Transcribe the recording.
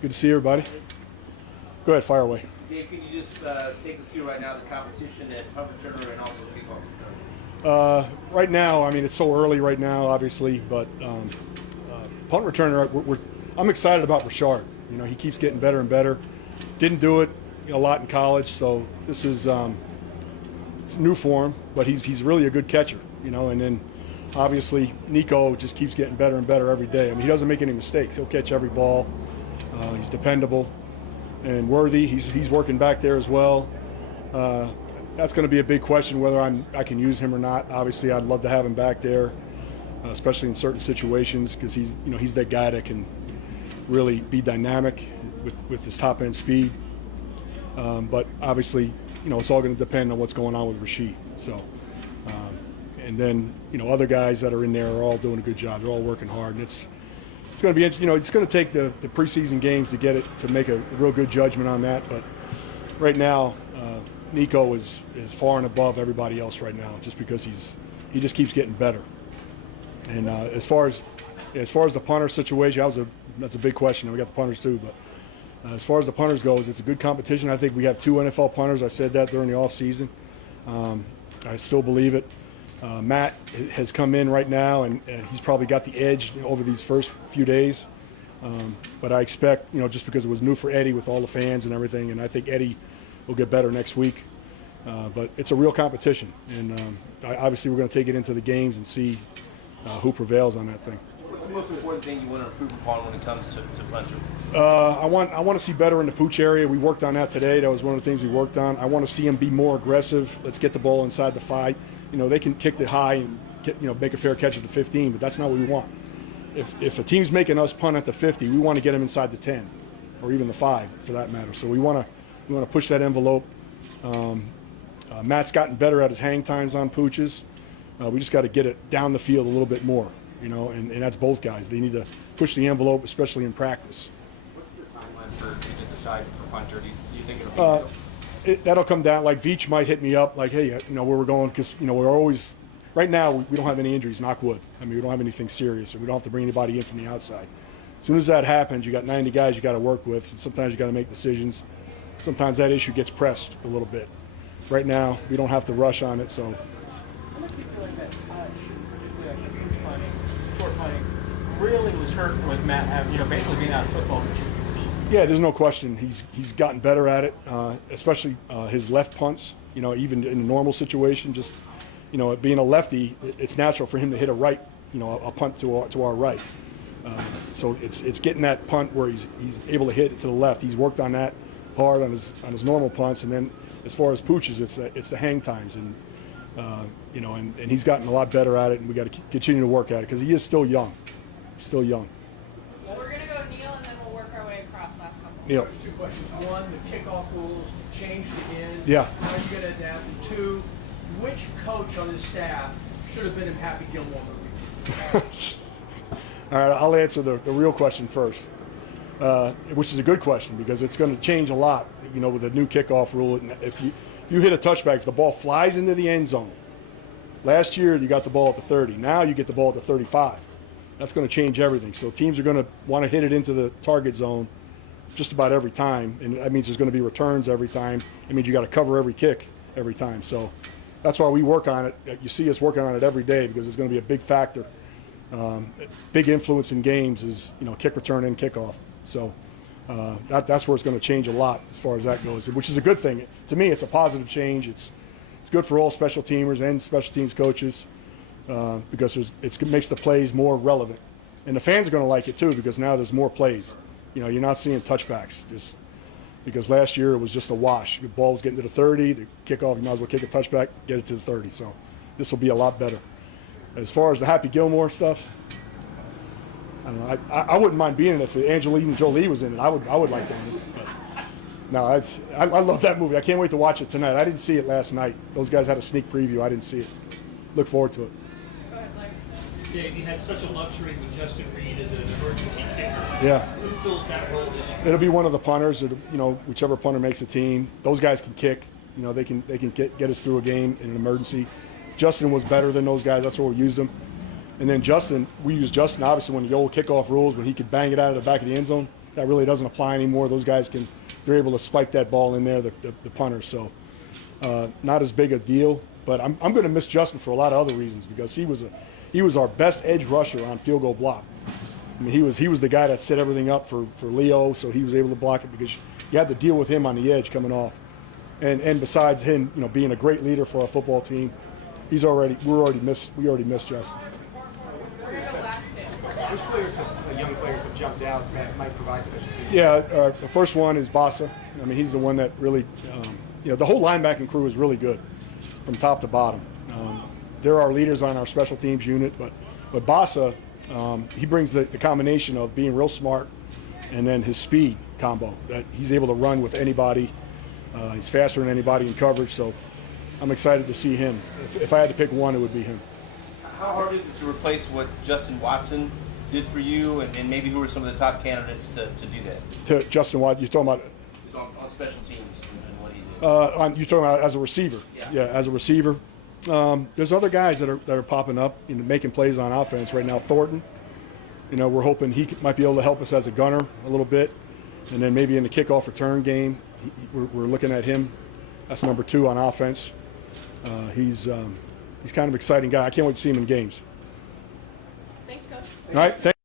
Good to see everybody. Go ahead, fire away. Dave, can you just take us through right now the competition at punt returner and also kickoff returner? Right now, I mean, it's so early right now, obviously, but punt returner, I'm excited about Rashard. You know, he keeps getting better and better. Didn't do it a lot in college, so this is it's new for him, but he's really a good catcher, you know, and then obviously Nico just keeps getting better and better every day. I mean, he doesn't make any mistakes. He'll catch every ball. He's dependable. And Worthy, he's working back there as well. That's going to be a big question whether I can use him or not. Obviously, I'd love to have him back there, especially in certain situations, because he's that guy that can really be dynamic with his top end speed. But obviously, it's all going to depend on what's going on with Rasheed. So, and then other guys that are in there are all doing a good job. They're all working hard, and it's going to be it's going to take the preseason games to make a real good judgment on that. But right now, Nico is far and above everybody else right now, just because he just keeps getting better. And as far as the punter situation, that's a big question. We got the punters too, but as far as the punters goes, it's a good competition. I think we have 2 NFL punters. I said that during the off season. I still believe it. Matt has come in right now, and he's probably got the edge over these first few days. But I expect, just because it was new for Eddie with all the fans and everything, and I think Eddie will get better next week. But it's a real competition, and obviously we're going to take it into the games and see who prevails on that thing. What's the most important thing you want to improve upon when it comes to punter? I want to see better in the pooch area. We worked on that today. That was one of the things we worked on. I want to see him be more aggressive. Let's get the ball inside the 5. They can kick it high and make a fair catch at the 15, but that's not what we want. If a team's making us punt at the 50, we want to get them inside the 10, or even the 5 for that matter. So we want to push that envelope. Matt's gotten better at his hang times on pooches. We just got to get it down the field a little bit more, and that's both guys. They need to push the envelope, especially in practice. What's the timeline for you to decide for punter? Do you think it'll be that'll come down. Like Veach might hit me up, like, hey, where we're going, because we're always right now we don't have any injuries, knock wood. I mean, we don't have anything serious, and we don't have to bring anybody in from the outside. As soon as that happens, you got 90 guys you got to work with, and sometimes you got to make decisions. Sometimes that issue gets pressed a little bit. Right now, we don't have to rush on it, so. How much do you feel like that touch, particularly like the huge punting, short punting, really was hurt with Matt having, basically being out of football for 2 years? Yeah, there's no question. He's gotten better at it, especially his left punts. Even in a normal situation, just being a lefty, it's natural for him to hit a right, a punt to our right. So it's getting that punt where he's able to hit it to the left. He's worked on that hard on his normal punts, and then as far as pooches, it's the hang times, and and he's gotten a lot better at it, and we got to continue to work at it because he is still young. He's still young. We're going to go Neil, and then we'll work our way across last couple. Neil. There's 2 questions. One, the kickoff rules changed again. Yeah. How are you going to adapt? And 2, which coach on his staff should have been in Happy Gilmore movie? All right, I'll answer the real question first, which is a good question because it's going to change a lot, with the new kickoff rule. If you hit a touchback, if the ball flies into the end zone, last year you got the ball at the 30. Now you get the ball at the 35. That's going to change everything. So teams are going to want to hit it into the target zone just about every time, and that means there's going to be returns every time. It means you got to cover every kick every time. So that's why we work on it. You see us working on it every day because it's going to be a big factor. Big influence in games is kick return and kickoff. So that's where it's going to change a lot as far as that goes, which is a good thing. To me, it's a positive change. It's good for all special teamers and special teams coaches because it makes the plays more relevant, and the fans are going to like it too because now there's more plays. You're not seeing touchbacks just because last year it was just a wash. The ball was getting to the 30, the kickoff, you might as well kick a touchback, get it to the 30. So this will be a lot better. As far as the Happy Gilmore stuff, I don't know. I wouldn't mind being in it if Angelina Jolie was in it. I would like that. But no, I love that movie. I can't wait to watch it tonight. I didn't see it last night. Those guys had a sneak preview. I didn't see it. Look forward to it. Dave, you had such a luxury with Justin Reed as an emergency kicker. Yeah. Who fills that role this year? It'll be one of the punters, or whichever punter makes the team. Those guys can kick. They can get us through a game in an emergency. Justin was better than those guys. That's where we used him. And then we used Justin obviously when the old kickoff rules, when he could bang it out of the back of the end zone. that really doesn't apply anymore. Those guys they're able to spike that ball in there, the punters. So not as big a deal. But I'm going to miss Justin for a lot of other reasons because he was our best edge rusher on field goal block. I mean, he was the guy that set everything up for Leo, so he was able to block it because you had to deal with him on the edge coming off. And besides him, being a great leader for our football team, we already missed Justin. We're gonna go last two. Which young players have jumped out that might provide special teams? Yeah, the first one is Bassa. I mean, he's the one that really, the whole linebacking crew is really good from top to bottom. They're our leaders on our special teams unit, but Bassa, he brings the combination of being real smart and then his speed combo that he's able to run with anybody. He's faster than anybody in coverage, so I'm excited to see him. If I had to pick one, it would be him. How hard is it to replace what Justin Watson did for you, and maybe who are some of the top candidates to do that? To Justin Watt, you're talking about He's on special teams and what he did. you're talking about as a receiver. Yeah. As a receiver. There's other guys that are popping up, making plays on offense right now. Thornton, we're hoping he might be able to help us as a gunner a little bit, and then maybe in the kickoff return game, we're looking at him. That's number 2 on offense. He's kind of an exciting guy. I can't wait to see him in games. Thanks, Coach. All right.